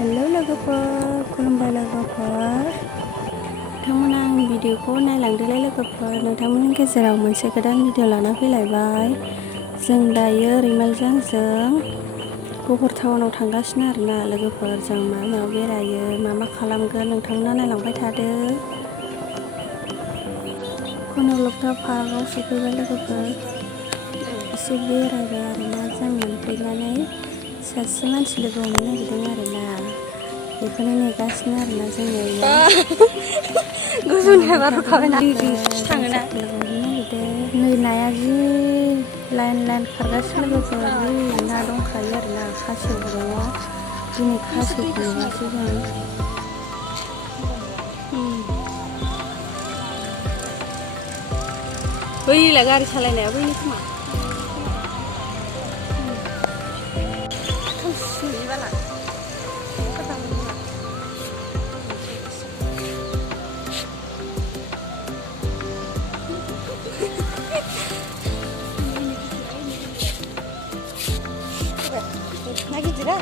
Hello लोगोफोर, खुलुमबाय लोगोफोर। नोंथांमोना आंनि भिडिअखौ नायलांदोलाय लोगोफोर। नोंथांमोननि गेजेराव मोनसे गोदान भिडिअ लाना फैलायबाय। जों दायो रैमालिजों गहर टाउनाव थांगासिनो आरोना लोगोफोर। जों मायाव बेरायो, मा खालामगोन नोंथांमोना नायलांबाय थादो। कनकलता पार्कआव सफैबाय लोगोफोर। एसे बेरायबाय आरोना जों मोनफैनानै सासे मानसि लोगो हमनो नागिरदों आरोना। बेखौनो नेगासिनो आरोना जोङो। गुबुन हाबाफोरखौना थाङोना लोगो हमनो नागिरदों। नै नाया जि लाइन खारगासिनो लोगोफोर। जि ना दंखायो आरोना, खासेवबो दङ। दिनै खासेवखौ नुवासै जों। बैलाय गारि सालायनाया बैनि खोमा। ना गिदिरा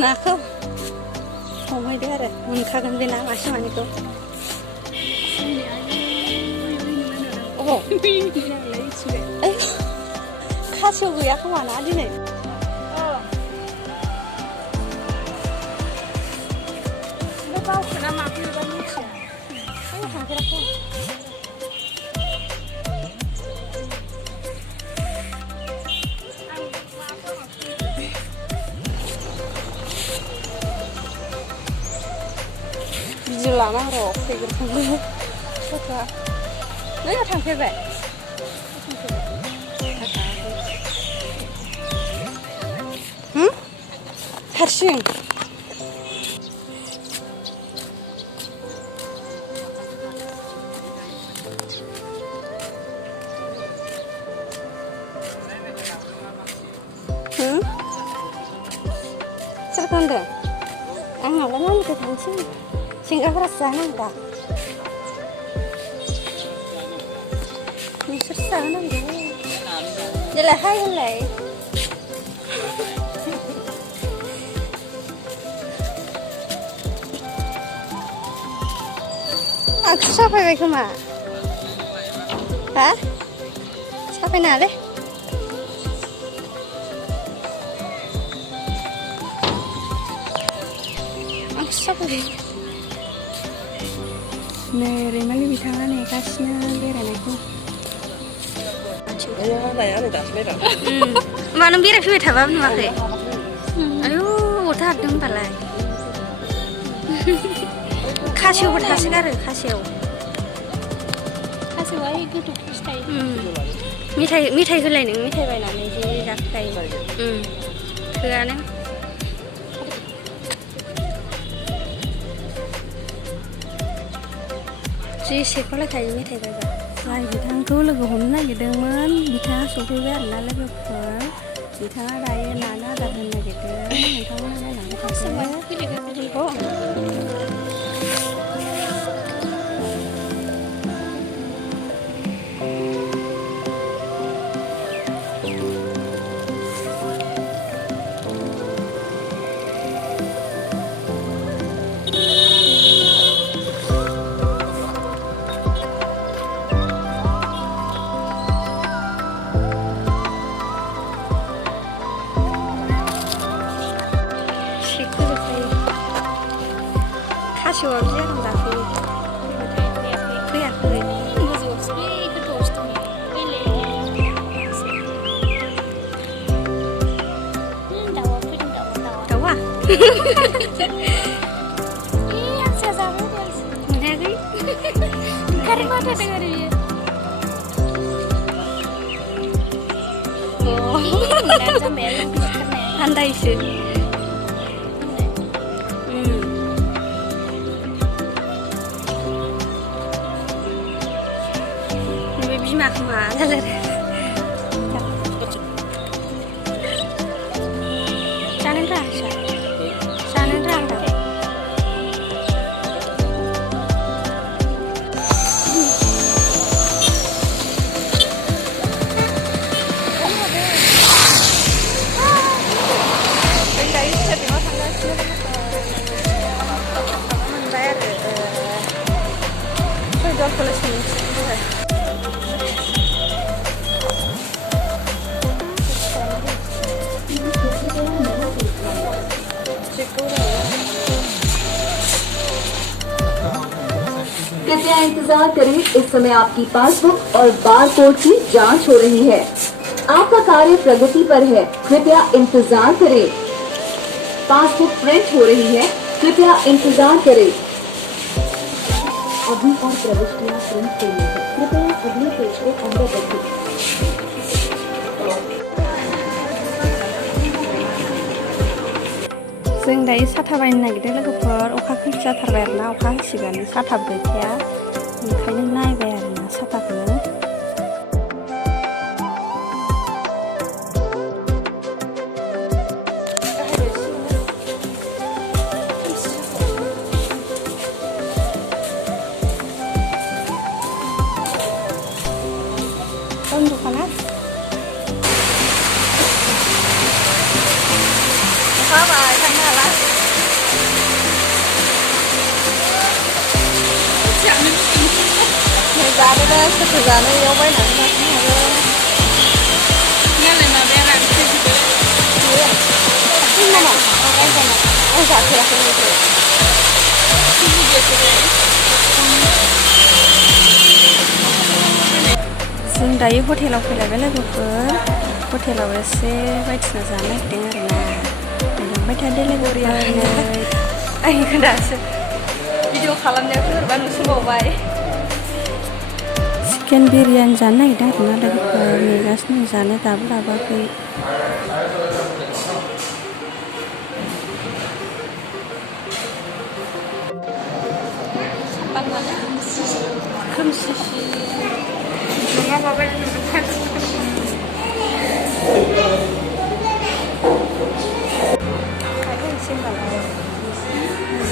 नाखौ हमहैदो आरो मोनखागोन बे ना मासे मानैखौ। खासेव गैया खोमा ना दिनै। बावखोना माखो एबा मिथिया। आं थांफेराखै। भिडिअ लाना र' फैग्रोखांबो गथ'आ। नों थांफेरबाय? हारसिं? सोरखौ होनदों? आंहालाय मानिखौ थांसै। सेंग्राफोरासो जानांगौ दा। नोंसोरसो जानांगौ। देलाय हाय होनलाय। आंखौ साफायबाय खोमा। हा? साफायनाङालै। आंखौ साफायबाय। नै रैमालि बिथाङा नेगासिनो बेरायनायखौ। मा नों बेरायफैबाय थाबा नुवाखै? आयौ अबावथो हाबदों होनबालाय? खासेवबो थासोगारो खासेव। खासेवा गोथौ फिथाइ। मेथाइ होलाय नों मेथाइ बायनानै जि जाखायो। थोआनो। जि सेख'लायखायो मेथाइ बायबा। जाय बिथांखौ लोगो हमनो नागिरदोंमोन बिथाङा सफैबाय आरोना लोगोफोर। बिथाङा दायो नानो आदार होनो नागिरदों। नोंथांमोना नायलांबाय थादो। खासेवा बिदि आराम जाफैयो। फैयाखै। गोजौआवसो बे गोथौआवसो दं। दाउआ फैदों दाउआ। हांसोआ जाबाय मोनाखै। ओंखारनो बाथारदों आरो बियो। आन्दायोसो। बिमा खोमा जालाय जानो रोङा इंतजार करें, इस समय आपकी पासबुक और बार कोड की जांच हो रही है। आपका कार्य प्रगति पर है, कृपया इंतजार करें। पासबुक प्रिंट हो रही है, कृपया इंतजार करें। अभी और प्रविष्टियां प्रिंट हुई है, कृपया अगले पेज को अंदर रखें। जों दायो साथा बायनो नागिरदों लोगोफोर। अखा खोमसि जाथारबाय आरोना, अखा हासिगोन, साथाबो गैखाया, ओंखायनो नायबाय आरोना साथाखौनो। दखाना हाबाय थांनो हाला जानो सोरथो जानो इयाव बायनानै जानो हागोन। नालाय माबाया रानखाजोबो नामा आं जाफेराखै बेखौ। जों दायो हटेलाव फैलायबाय लोगोफोर। हटेलाव एसे बायदिसिना जानो नागिरदों आरोना। लिंबाय थादो लोगोफोरनो। आंनिखौ दासो भिडिअ खालामनायाव सोरबा नुसनबावबाय। चिकेन बिरियानि जानो नागिरदों आरोना लोगोफोर, नेगासिनो जानो दाबो लाबोआखै। खोमसि नङा माबायदि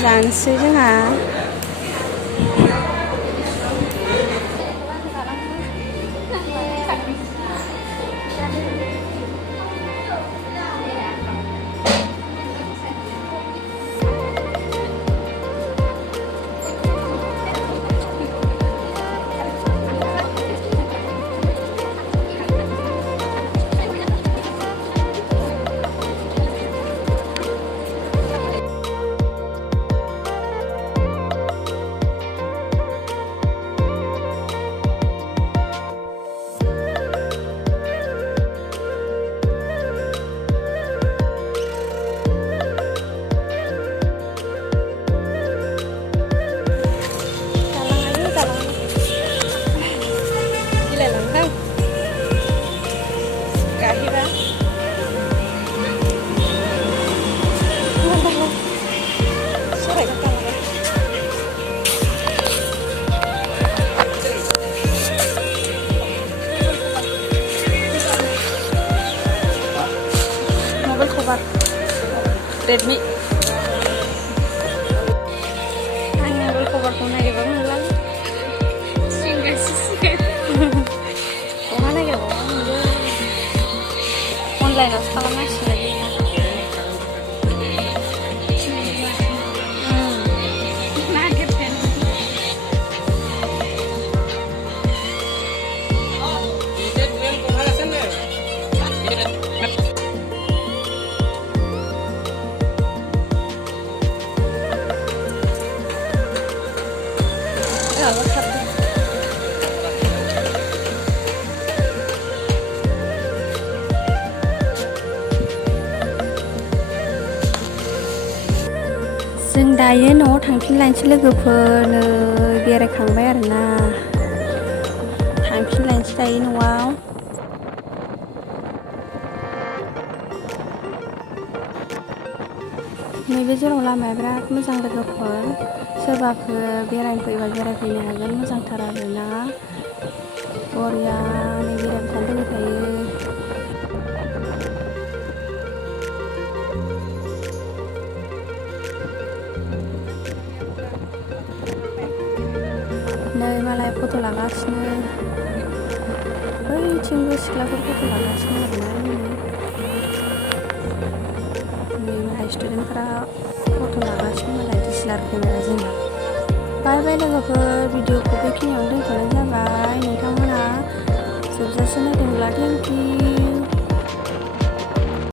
जानोसै जोंहा। Redmi आंनि मबाइल कभारखौ नागिरबा मोनला बहा नागिरबावबा मोनगोन अनलाइनावसो खालामनांसिगोन जों दायो न'आव थांफिनलायनोसै लोगोफोर। नै बेरायखांबाय आरोना, थांफिनलायनोसै दायो न'आव। नैबे जेराव लामाया बिराद मोजां लोगोफोर, सोरबाफोर बेरायनो फैबा बेरायफैनो हागोन, मोजांथार आरोना, बरियानो बेरायबाय थानो लुगैखायो। नै मालाय फट' लागासिनो, बैथिंबो सिख्लाफोर फट' लागासिनो आरोना। नै मालाय स्टुडेन्टफ्रा फट' लागासिनो मालाय DSLR केमेराजों। बाय बाय लोगोफोर, भिडिअखौ बेखिनियावनो दोनथ'नाय जाबाय। नोंथांमोना जोबजासे नायदोंब्ला थेंक इउ।